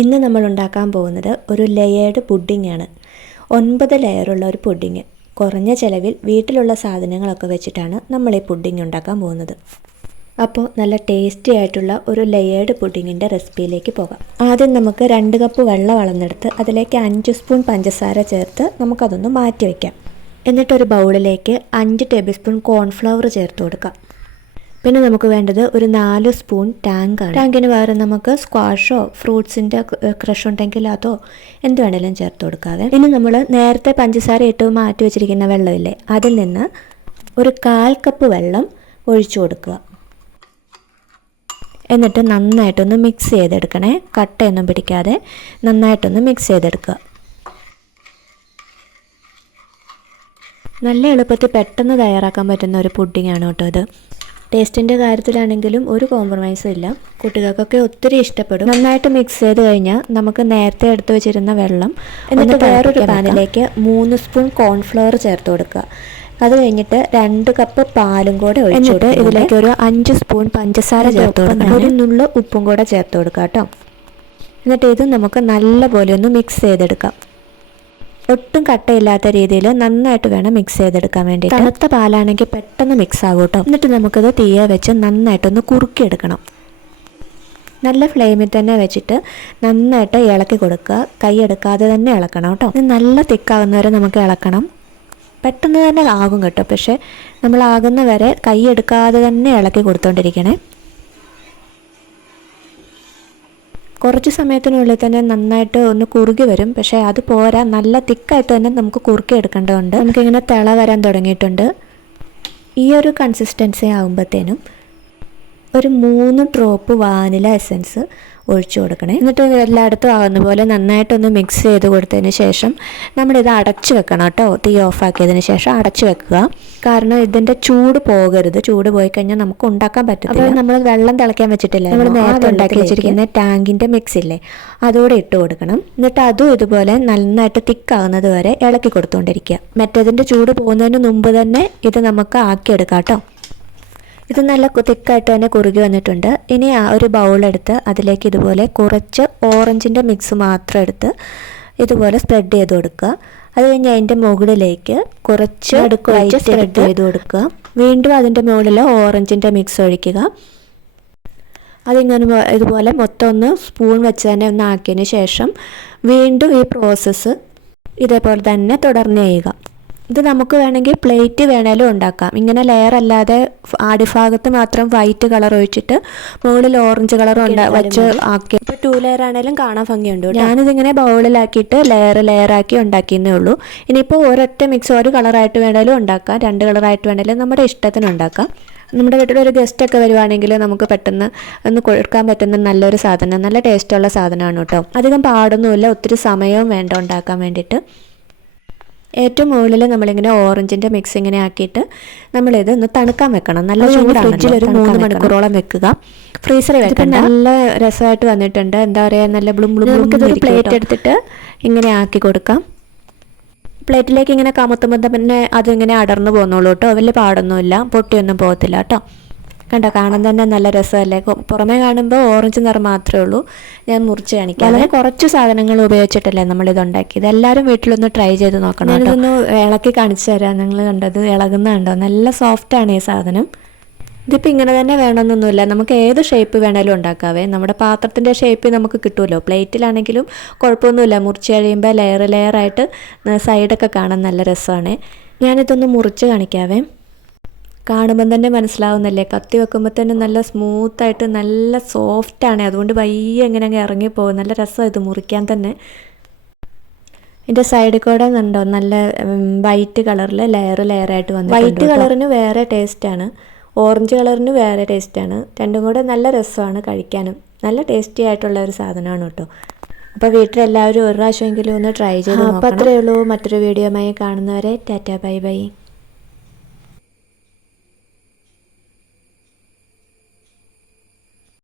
ഇന്ന് നമ്മൾ ഉണ്ടാക്കാൻ പോകുന്നത് ഒരു ലെയേർഡ് പുഡിംഗ് ആണ്. 9 ലെയറുള്ള ഒരു പുഡിംഗ്. കുറഞ്ഞ ചിലവിൽ വീട്ടിലുള്ള സാധനങ്ങളൊക്കെ വെച്ചിട്ടാണ് നമ്മൾ ഈ പുഡിംഗ് ഉണ്ടാക്കാൻ പോകുന്നത്. അപ്പോൾ നല്ല ടേസ്റ്റി ആയിട്ടുള്ള ഒരു ലെയേർഡ് പുഡിങ്ങിൻ്റെ റെസിപ്പിയിലേക്ക് പോകാം. ആദ്യം നമുക്ക് 2 കപ്പ് വെള്ളം അളന്നെടുത്ത് അതിലേക്ക് 5 സ്പൂൺ പഞ്ചസാര ചേർത്ത് നമുക്കതൊന്ന് മാറ്റി വയ്ക്കാം. എന്നിട്ടൊരു ബൗളിലേക്ക് 5 ടേബിൾ സ്പൂൺ കോൺഫ്ലവർ ചേർത്ത് കൊടുക്കാം. പിന്നെ നമുക്ക് വേണ്ടത് ഒരു 4 സ്പൂൺ ടാങ്കാണ്. ടാങ്കിന് വേറെ നമുക്ക് സ്ക്വാഷോ ഫ്രൂട്ട്സിൻ്റെ ക്രഷ് ഉണ്ടെങ്കിൽ അതോ എന്ത് വേണമെങ്കിലും ചേർത്ത് കൊടുക്കാതെ. ഇനി നമ്മൾ നേരത്തെ പഞ്ചസാര ഇട്ട് മാറ്റി വെച്ചിരിക്കുന്ന വെള്ളമില്ലേ, അതിൽ നിന്ന് ഒരു 1/4 കപ്പ് വെള്ളം ഒഴിച്ചു കൊടുക്കുക. എന്നിട്ട് നന്നായിട്ടൊന്ന് മിക്സ് ചെയ്തെടുക്കണേ. കട്ടയൊന്നും പിടിക്കാതെ നന്നായിട്ടൊന്ന് മിക്സ് ചെയ്തെടുക്കുക. നല്ല എളുപ്പത്തിൽ പെട്ടെന്ന് തയ്യാറാക്കാൻ പറ്റുന്ന ഒരു പുഡിംഗാണ് കേട്ടോ ഇത്. ടേസ്റ്റിൻ്റെ കാര്യത്തിലാണെങ്കിലും ഒരു കോംപ്രമൈസും ഇല്ല. കുട്ടികൾക്കൊക്കെ ഒത്തിരി ഇഷ്ടപ്പെടും. നന്നായിട്ട് മിക്സ് ചെയ്ത് കഴിഞ്ഞാൽ നമുക്ക് നേരത്തെ എടുത്തു വെച്ചിരുന്ന വെള്ളം എന്നിട്ട് വേറൊരു പാനിലേക്ക് 3 സ്പൂൺ കോൺഫ്ലവർ ചേർത്ത് കൊടുക്കുക. അത് കഴിഞ്ഞിട്ട് 2 കപ്പ് പാലും കൂടെ ഒഴിച്ചിട്ട് ഇതിലേക്ക് ഒരു 5 സ്പൂൺ പഞ്ചസാര ചേർത്ത് കൊടുക്കുക. ഒരു നുള്ളു ഉപ്പും കൂടെ ചേർത്ത് കൊടുക്കുക കേട്ടോ. എന്നിട്ട് ഇത് നമുക്ക് നല്ലപോലെ ഒന്ന് മിക്സ് ചെയ്തെടുക്കാം. ഒട്ടും കട്ടയില്ലാത്ത രീതിയിൽ നന്നായിട്ട് വേണം മിക്സ് ചെയ്തെടുക്കാൻ വേണ്ടി. തണുത്ത പാലാണെങ്കിൽ പെട്ടെന്ന് മിക്സ് ആകും കേട്ടോ. എന്നിട്ട് നമുക്കത് തീയെ വെച്ച് നന്നായിട്ടൊന്ന് കുറുക്കിയെടുക്കണം. നല്ല ഫ്ലെയിമിൽ തന്നെ വെച്ചിട്ട് നന്നായിട്ട് ഇളക്കി കൊടുക്കുക. കൈ എടുക്കാതെ തന്നെ ഇളക്കണം കേട്ടോ. ഇത് നല്ല തിക്കാവുന്നവരെ നമുക്ക് ഇളക്കണം. പെട്ടെന്ന് തന്നെ ആകും കേട്ടോ. പക്ഷേ നമ്മൾ ആകുന്ന വരെ കൈ എടുക്കാതെ തന്നെ ഇളക്കി കൊടുത്തോണ്ടിരിക്കണേ. കുറച്ച് സമയത്തിനുള്ളിൽ തന്നെ നന്നായിട്ട് ഒന്ന് കുറുകി വരും. പക്ഷേ അത് പോരാ, നല്ല തിക്കായിട്ട് തന്നെ നമുക്ക് കുറുക്കി എടുക്കേണ്ടതുണ്ട്. നമുക്കിങ്ങനെ തിള വരാൻ തുടങ്ങിയിട്ടുണ്ട്. ഈ ഒരു കൺസിസ്റ്റൻസി ആകുമ്പോഴത്തേനും ഒരു 3 ഡ്രോപ്പ് വാനില എസൻസ് ഒഴിച്ചു കൊടുക്കണേ. എന്നിട്ട് എല്ലായിടത്തും ആകുന്ന പോലെ നന്നായിട്ടൊന്ന് മിക്സ് ചെയ്ത് കൊടുത്തതിന് ശേഷം നമ്മളിത് അടച്ചു വെക്കണം കേട്ടോ. തീ ഓഫാക്കിയതിന് ശേഷം അടച്ചു വെക്കുക. കാരണം ഇതിൻ്റെ ചൂട് പോകരുത്. ചൂട് പോയി കഴിഞ്ഞാൽ നമുക്ക് ഉണ്ടാക്കാൻ പറ്റില്ല. അപ്പോൾ നമ്മൾ വെള്ളം തിളയ്ക്കാൻ വെച്ചിട്ടില്ല, നമ്മൾ നേരത്തെ ഉണ്ടാക്കി വെച്ചിരിക്കുന്ന ടാങ്കിൻ്റെ മിക്സ് ഇല്ലേ, അതോടെ ഇട്ട് കൊടുക്കണം. എന്നിട്ട് അതും ഇതുപോലെ നന്നായിട്ട് തിക്കാവുന്നത് വരെ ഇളക്കി കൊടുത്തുകൊണ്ടിരിക്കുക. മറ്റേതിൻ്റെ ചൂട് പോകുന്നതിന് മുമ്പ് തന്നെ ഇത് നമുക്ക് ആക്കിയെടുക്കാം കേട്ടോ. ഇത് നല്ല തിക്കായിട്ട് തന്നെ കുറുകി വന്നിട്ടുണ്ട്. ഇനി ആ ഒരു ബൗളെടുത്ത് അതിലേക്ക് ഇതുപോലെ കുറച്ച് ഓറഞ്ചിൻ്റെ മിക്സ് മാത്രം എടുത്ത് ഇതുപോലെ സ്പ്രെഡ് ചെയ്ത് കൊടുക്കുക. അത് കഴിഞ്ഞ് അതിൻ്റെ മുകളിലേക്ക് കുറച്ച് അടുക്കായിട്ട് സ്പ്രെഡ് ചെയ്ത് കൊടുക്കുക. വീണ്ടും അതിൻ്റെ മുകളിൽ ഓറഞ്ചിൻ്റെ മിക്സ് ഒഴിക്കുക. അതിങ്ങനെ ഇതുപോലെ മൊത്തം ഒന്ന് സ്പൂൺ വെച്ച് തന്നെ ഒന്ന് ആക്കിയതിന് ശേഷം വീണ്ടും ഈ പ്രോസസ്സ് ഇതേപോലെ തന്നെ തുടർന്ന് ചെയ്യുക. ഇത് നമുക്ക് വേണമെങ്കിൽ പ്ലേറ്റ് വേണേലും ഉണ്ടാക്കാം. ഇങ്ങനെ ലെയർ അല്ലാതെ അടിഭാഗത്ത് മാത്രം വൈറ്റ് കളർ ഒഴിച്ചിട്ട് മുകളിൽ ഓറഞ്ച് കളർ വെച്ച് ആക്കി. ഇപ്പോൾ 2 ലെയർ ആണെങ്കിലും കാണാൻ ഭംഗിയുണ്ട്. ഞാനിതിങ്ങനെ ബൗളിലാക്കിയിട്ട് ലെയറാക്കി ഉണ്ടാക്കിയെന്നേ ഉള്ളൂ. ഇനിയിപ്പോൾ ഒരൊറ്റ മിക്സ് ഒരു കളറായിട്ട് വേണേലും ഉണ്ടാക്കാം, 2 കളറായിട്ട് വേണേലും നമ്മുടെ ഇഷ്ടത്തിന് ഉണ്ടാക്കാം. നമ്മുടെ വീട്ടിലൊരു ഗസ്റ്റൊക്കെ വരുവാണെങ്കിൽ നമുക്ക് പെട്ടെന്ന് ഒന്ന് കൊടുക്കാൻ പറ്റുന്ന നല്ലൊരു സാധനം, നല്ല ടേസ്റ്റുള്ള സാധനമാണ് കേട്ടോ. അധികം പാടൊന്നുമില്ല, ഒത്തിരി സമയവും വേണ്ട ഉണ്ടാക്കാൻ വേണ്ടിയിട്ട്. ഏറ്റവും മുകളിൽ നമ്മളിങ്ങനെ ഓറഞ്ചിൻ്റെ മിക്സ് ഇങ്ങനെ ആക്കിയിട്ട് നമ്മളിത് ഒന്ന് തണുക്കാൻ വെക്കണം. നല്ല ചൂടാണ്. ഫ്രിഡ്ജിൽ ഒരു 3 മണിക്കൂറോളം വെക്കുക. ഫ്രീസറിൽ വെക്കണം. നല്ല രസമായിട്ട് വന്നിട്ടുണ്ട്. എന്താ പറയുക, നല്ല ബ്ലും ബ്ലും. നമുക്കിതൊരു പ്ലേറ്റ് എടുത്തിട്ട് ഇങ്ങനെ ആക്കി കൊടുക്കാം. പ്ലേറ്റിലേക്ക് ഇങ്ങനെ കമുത്തുമ്പോൾ പിന്നെ അതിങ്ങനെ അടർന്നു പോകുന്നുള്ളൂ കേട്ടോ. വലിയ പാടൊന്നുമില്ല, പൊട്ടിയൊന്നും പോകത്തില്ല കേട്ടോ. കണ്ടോ, കാണാൻ തന്നെ നല്ല രസമല്ലേ. പുറമേ കാണുമ്പോൾ ഓറഞ്ച് നിറം മാത്രമേ ഉള്ളൂ. ഞാൻ മുറിച്ച് കാണിക്കാം. വളരെ കുറച്ച് സാധനങ്ങൾ ഉപയോഗിച്ചിട്ടല്ലേ നമ്മളിത് ഉണ്ടാക്കിയത്. എല്ലാവരും വീട്ടിലൊന്ന് ട്രൈ ചെയ്ത് നോക്കണം. ഞാനിതൊന്ന് ഇളക്കി കാണിച്ചു തരാം. നിങ്ങൾ കണ്ടത് ഇളകുന്ന കണ്ടോ, നല്ല സോഫ്റ്റാണ് ഈ സാധനം. ഇതിപ്പോൾ ഇങ്ങനെ തന്നെ വേണമെന്നൊന്നുമില്ല, നമുക്ക് ഏത് ഷേപ്പ് വേണേലും ഉണ്ടാക്കാവേ. നമ്മുടെ പാത്രത്തിൻ്റെ ഷേപ്പ് നമുക്ക് കിട്ടുമല്ലോ. പ്ലേറ്റിലാണെങ്കിലും കുഴപ്പമൊന്നുമില്ല. മുറിച്ച് കഴിയുമ്പോൾ ലെയറായിട്ട് സൈഡൊക്കെ കാണാൻ നല്ല രസമാണ്. ഞാനിതൊന്ന് മുറിച്ച് കാണിക്കാവേ. കാണുമ്പം തന്നെ മനസ്സിലാവുന്നല്ലേ, കത്തി വെക്കുമ്പോൾ തന്നെ നല്ല സ്മൂത്തായിട്ട് നല്ല സോഫ്റ്റാണ്. അതുകൊണ്ട് വയ്യ എങ്ങനെ അങ്ങ് ഇറങ്ങിപ്പോകും. നല്ല രസമാണ് ഇത് മുറിക്കാൻ തന്നെ. ഇതിൻ്റെ സൈഡിൽ കൂടെ ഉണ്ടോ നല്ല വൈറ്റ് കളറിൽ ലെയറായിട്ട് വന്നു. വൈറ്റ് കളറിന് വേറെ ടേസ്റ്റാണ്, ഓറഞ്ച് കളറിന് വേറെ ടേസ്റ്റാണ്. രണ്ടും കൂടെ നല്ല രസമാണ് കഴിക്കാനും. നല്ല ടേസ്റ്റി ആയിട്ടുള്ള ഒരു സാധനമാണ് കേട്ടോ. അപ്പോൾ വീട്ടിലെല്ലാവരും ഒരു പ്രാവശ്യമെങ്കിലും ഒന്ന് ട്രൈ ചെയ്ത് നോക്കണം. അപ്പോൾ അത്രയേ ഉള്ളൂ. മറ്റൊരു വീഡിയോയുമായി കാണുന്നവരെ ടാറ്റാ ബൈ ബൈ.